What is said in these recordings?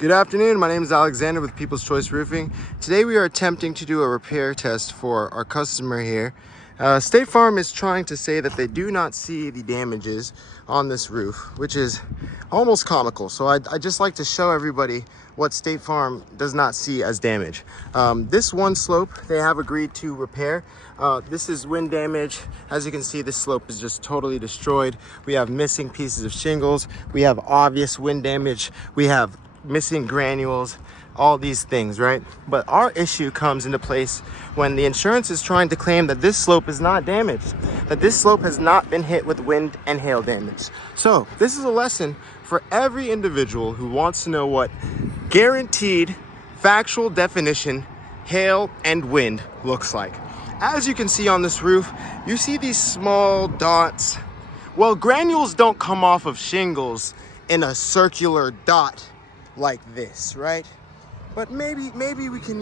Good afternoon, my name is Alexander with People's Choice Roofing. Today we are attempting to do a repair test for our customer here. State Farm is trying to say that they do not see the damages on this roof, which is almost comical. So I'd just like to show everybody what State Farm does not see as damage. This one slope they have agreed to repair. This is wind damage. As you can see, this slope is just totally destroyed. We have missing pieces of shingles. We have obvious wind damage. We have missing granules, all these things, right? But our issue comes into place when the insurance is trying to claim that this slope is not damaged, that this slope has not been hit with wind and hail damage. So this is a lesson for every individual who wants to know what guaranteed factual definition hail and wind looks like. As you can see on this roof, you see these small dots. Well, granules don't come off of shingles in a circular dot like this, right? But maybe we can,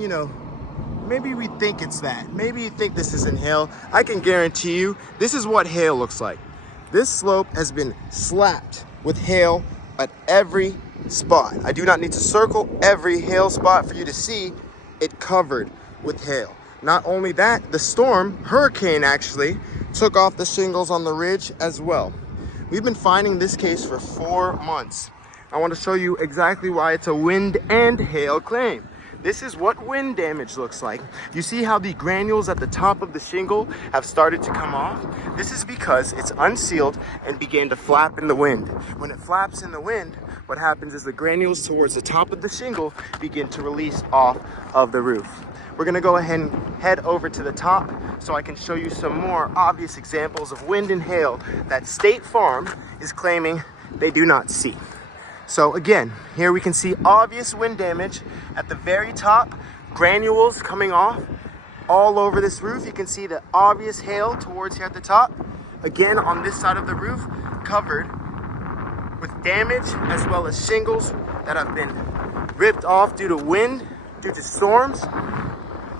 maybe we think it's that. Maybe you think this isn't hail. I can guarantee you this is what hail looks like. This slope has been slapped with hail at every spot. I do not need to circle every hail spot for you to see it covered with hail. Not only that, the storm, hurricane actually, took off the shingles on the ridge as well. We've been finding this case for 4 months. I want to show you exactly why it's a wind and hail claim. This is what wind damage looks like. You see how the granules at the top of the shingle have started to come off? This is because it's unsealed and began to flap in the wind. When it flaps in the wind, what happens is the granules towards the top of the shingle begin to release off of the roof. We're gonna go ahead and head over to the top so I can show you some more obvious examples of wind and hail that State Farm is claiming they do not see. So again, here we can see obvious wind damage at the very top, granules coming off all over this roof. You can see the obvious hail towards here at the top. Again, on this side of the roof, covered with damage as well as shingles that have been ripped off due to wind, due to storms.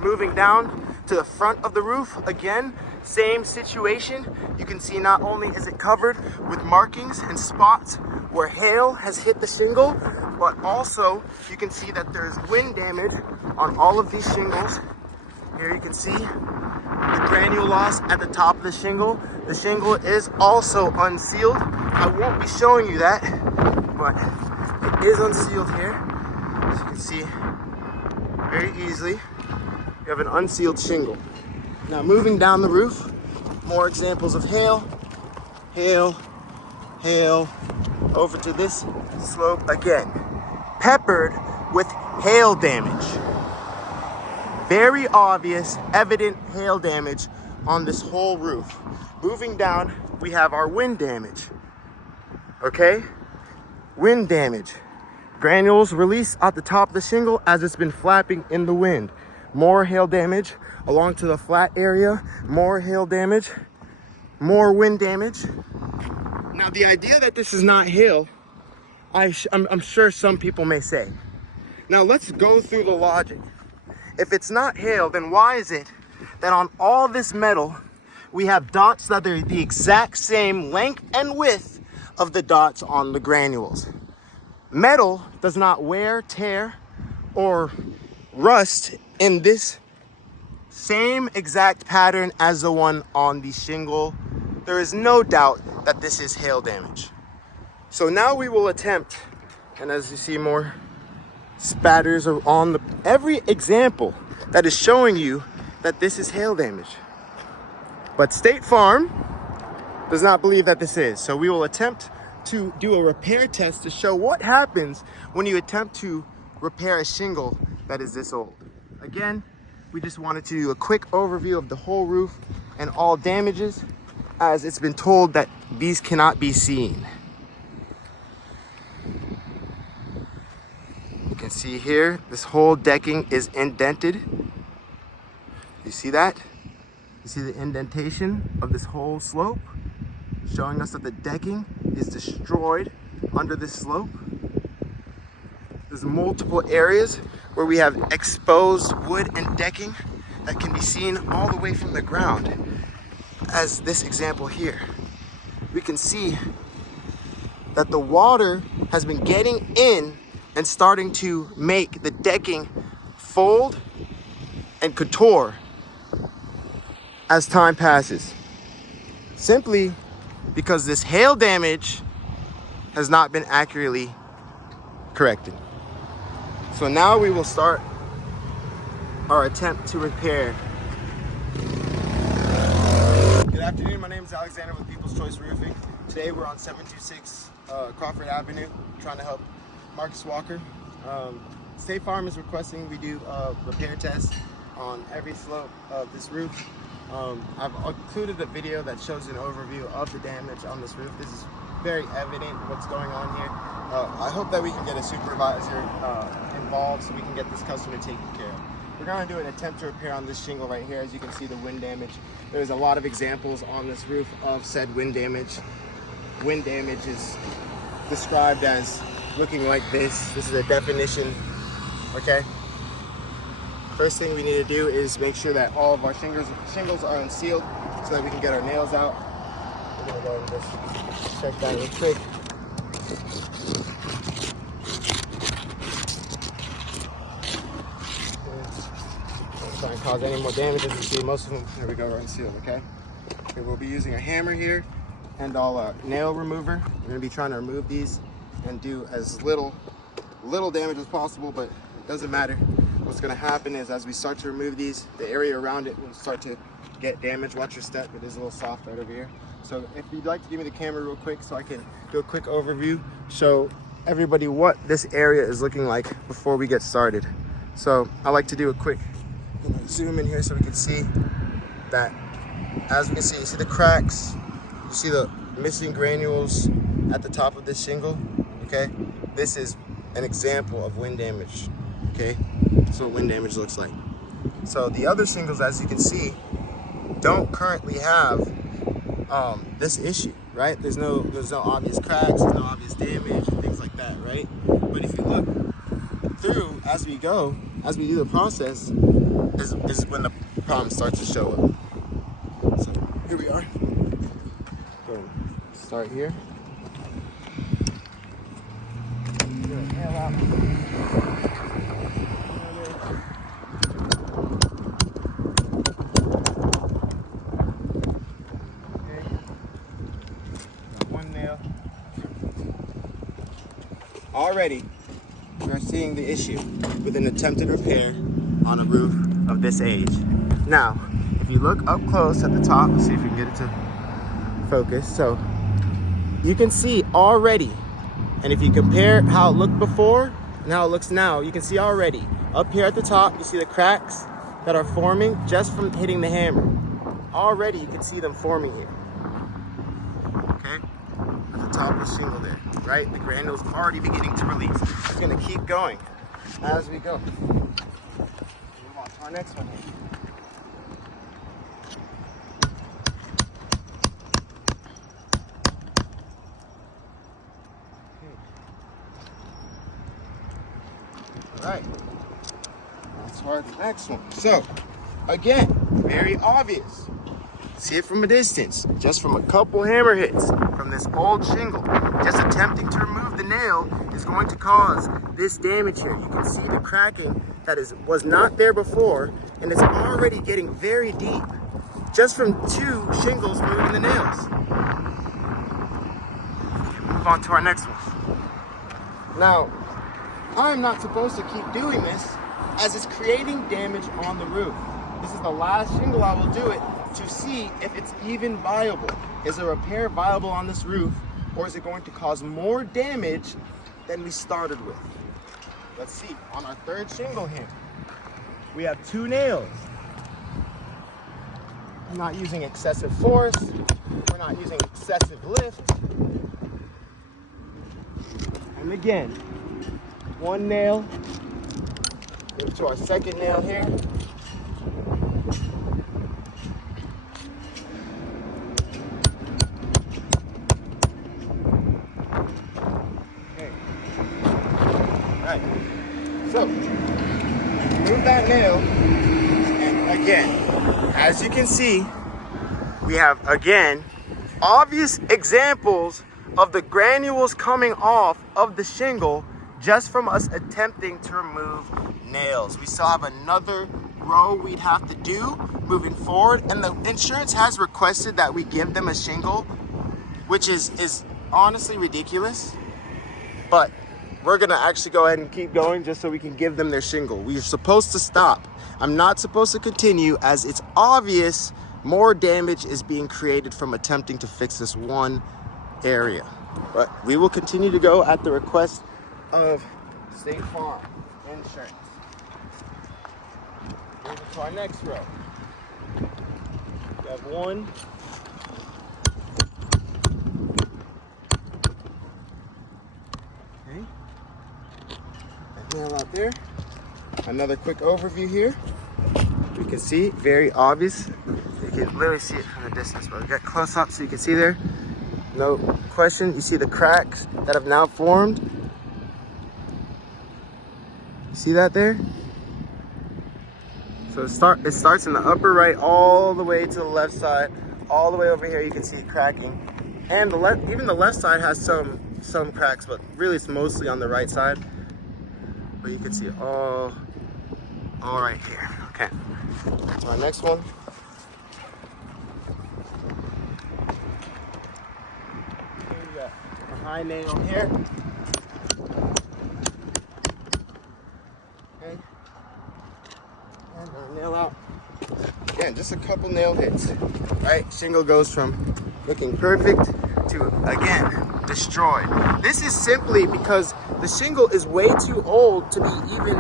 Moving down to the front of the roof, again, same situation. You can see not only is it covered with markings and spots where hail has hit the shingle, but also you can see that there's wind damage on all of these shingles. Here you can see the granule loss at the top of the shingle. The shingle is also unsealed. I won't be showing you that, but it is unsealed here. As you can see very easily, you have an unsealed shingle. Now moving down the roof, more examples of hail, hail, hail, over to this slope again, peppered with hail damage. Very obvious, evident hail damage on this whole roof. Moving down, we have our wind damage, okay? Wind damage. Granules release at the top of the shingle as it's been flapping in the wind. More hail damage along to the flat area, more hail damage, more wind damage. Now the idea that this is not hail, I'm sure some people may say. Now let's go through the logic. If it's not hail, then why is it that on all this metal, we have dots that are the exact same length and width of the dots on the granules? Metal does not wear, tear, or rust in this same exact pattern as the one on the shingle. There is no doubt that this is hail damage. So now we will attempt, and as you see, more spatters are on every example that is showing you that this is hail damage. But State Farm does not believe that this is. So we will attempt to do a repair test to show what happens when you attempt to repair a shingle that is this old. Again, we just wanted to do a quick overview of the whole roof and all damages, as it's been told that these cannot be seen. You can see here, this whole decking is indented. You see that? You see the indentation of this whole slope, showing us that the decking is destroyed under this slope. There's multiple areas where we have exposed wood and decking that can be seen all the way from the ground. As this example here, we can see that the water has been getting in and starting to make the decking fold and contour as time passes. Simply because this hail damage has not been accurately corrected. So now we will start our attempt to repair. Good afternoon, my name is Alexander with People's Choice Roofing. Today we're on 726 Crawford Avenue, trying to help Markus Walker. State Farm is requesting we do a repair test on every slope of this roof. I've included a video that shows an overview of the damage on this roof. This is very evident what's going on here. I hope that we can get a supervisor involved so we can get this customer taken care of. We're going to do an attempt to repair on this shingle right here. As you can see, the wind damage. There's a lot of examples on this roof of said wind damage. Wind damage is described as looking like this. This is a definition, okay? First thing we need to do is make sure that all of our shingles are unsealed so that we can get our nails out. We're gonna go and just check that real quick. Don't try and cause any more damage. As you see, most of them, there we go, are unsealed, okay? Okay, we'll be using a hammer here and a nail remover. We're gonna be trying to remove these and do as little damage as possible, but it doesn't matter. What's going to happen is as we start to remove these, the area around it will start to get damaged. Watch your step, it is a little soft right over here. So if you'd like to give me the camera real quick so I can do a quick overview, show everybody what this area is looking like before we get started. So I like to do a quick zoom in here so we can see that. As we can see, you see the cracks, you see the missing granules at the top of this shingle, okay? This is an example of wind damage, okay? That's what wind damage looks like. So the other shingles, as you can see, don't currently have this issue, right? There's no obvious cracks, there's no obvious damage, and things like that, right? But if you look through as we go, as we do the process, is when the problem starts to show up. So here we are. Go start here. Nail out. Already, we are seeing the issue with an attempted repair on a roof of this age. Now, if you look up close at the top, let's see if we can get it to focus. So, you can see already, and if you compare how it looked before and how it looks now, you can see already, up here at the top, you see the cracks that are forming just from hitting the hammer. Already, you can see them forming here. Okay? At the top of the shingle there, right? The granules already beginning to release. It's going to keep going as we go. Move on to our next one here. Okay. All right. That's our next one. So, again, very obvious. See it from a distance, just from a couple hammer hits from this old shingle. Just attempting to remove the nail is going to cause this damage here. You can see the cracking that was not there before, and it's already getting very deep just from two shingles moving the nails. Move on to our next one. Now, I'm not supposed to keep doing this as it's creating damage on the roof. This is the last shingle I will do it to see if it's even viable. Is a repair viable on this roof, or is it going to cause more damage than we started with? Let's see, on our third shingle here, we have two nails. I'm not using excessive force, we're not using excessive lift. And again, one nail, move to our second nail here. So, move that nail, and again, as you can see, we have, again, obvious examples of the granules coming off of the shingle just from us attempting to remove nails. We still have another row we'd have to do moving forward, and the insurance has requested that we give them a shingle, which is honestly ridiculous, but we're gonna actually go ahead and keep going just so we can give them their shingle. We are supposed to stop. I'm not supposed to continue, as it's obvious more damage is being created from attempting to fix this one area. But we will continue to go at the request of State Farm Insurance. Moving to our next row. We have one. Okay. That nail out there. Another quick overview here. You can see, very obvious. You can literally see it from the distance, but we got close up so you can see there. No question, you see the cracks that have now formed. See that there? So it starts in the upper right all the way to the left side, all the way over here you can see it cracking. And even the left side has some cracks, but really it's mostly on the right side. But you can see it all right here. Okay, so our next one. Here we got a high nail here. Okay, and our nail out. Again, just a couple nail hits. Right, shingle goes from looking perfect to, again, destroyed. This is simply because the shingle is way too old to be even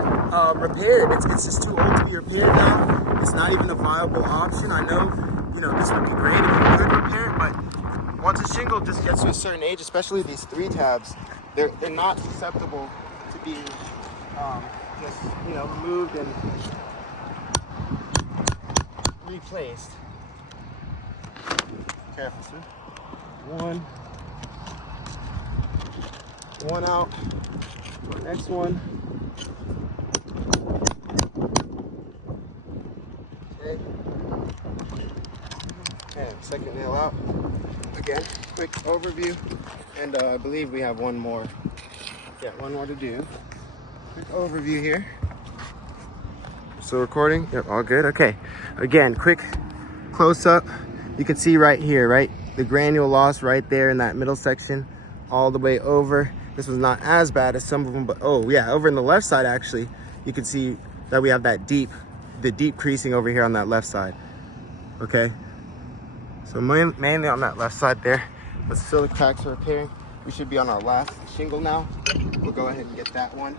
repaired. It's just too old to be repaired now. It's not even a viable option. I know, this would be great if you could repair it, but once a shingle just gets to a certain age, especially these 3 tabs, they're not susceptible to being just removed and replaced. Careful, sir. One out. Next one. Okay. And second nail out. Again, quick overview. And I believe we have one more. Yeah, one more to do. Quick overview here. Still recording? Yep, all good. Okay. Again, quick close up. You can see right here, right? The granule loss right there in that middle section, all the way over. This was not as bad as some of them, but oh yeah, over in the left side actually, you can see that we have the deep creasing over here on that left side. Okay, so mainly on that left side there, but still the cracks are repairing. We should be on our last shingle now. We'll go ahead and get that one.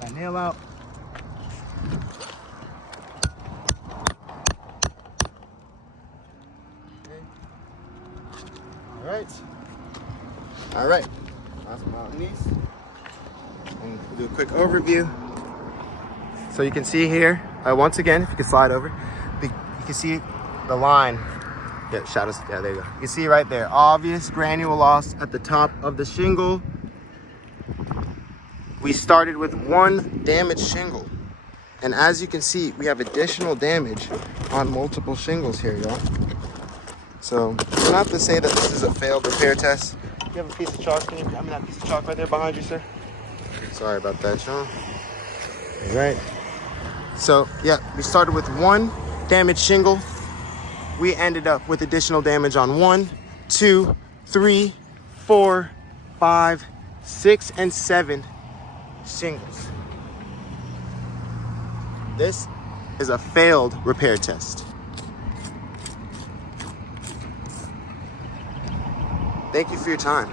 That nail out. All right, last but not least, and we'll do a quick overview. So you can see here, once again, if you can slide over, you can see the line. Yeah, shadows, yeah, there you go. You can see right there, obvious granule loss at the top of the shingle. We started with one damaged shingle. And as you can see, we have additional damage on multiple shingles here, y'all. So, it's not to say that this is a failed repair test. You have a piece of chalk, that piece of chalk right there behind you, sir. Sorry about that, Sean. All right. So, yeah, we started with one damaged shingle. We ended up with additional damage on 1, 2, 3, 4, 5, 6, and 7 shingles. This is a failed repair test. Thank you for your time.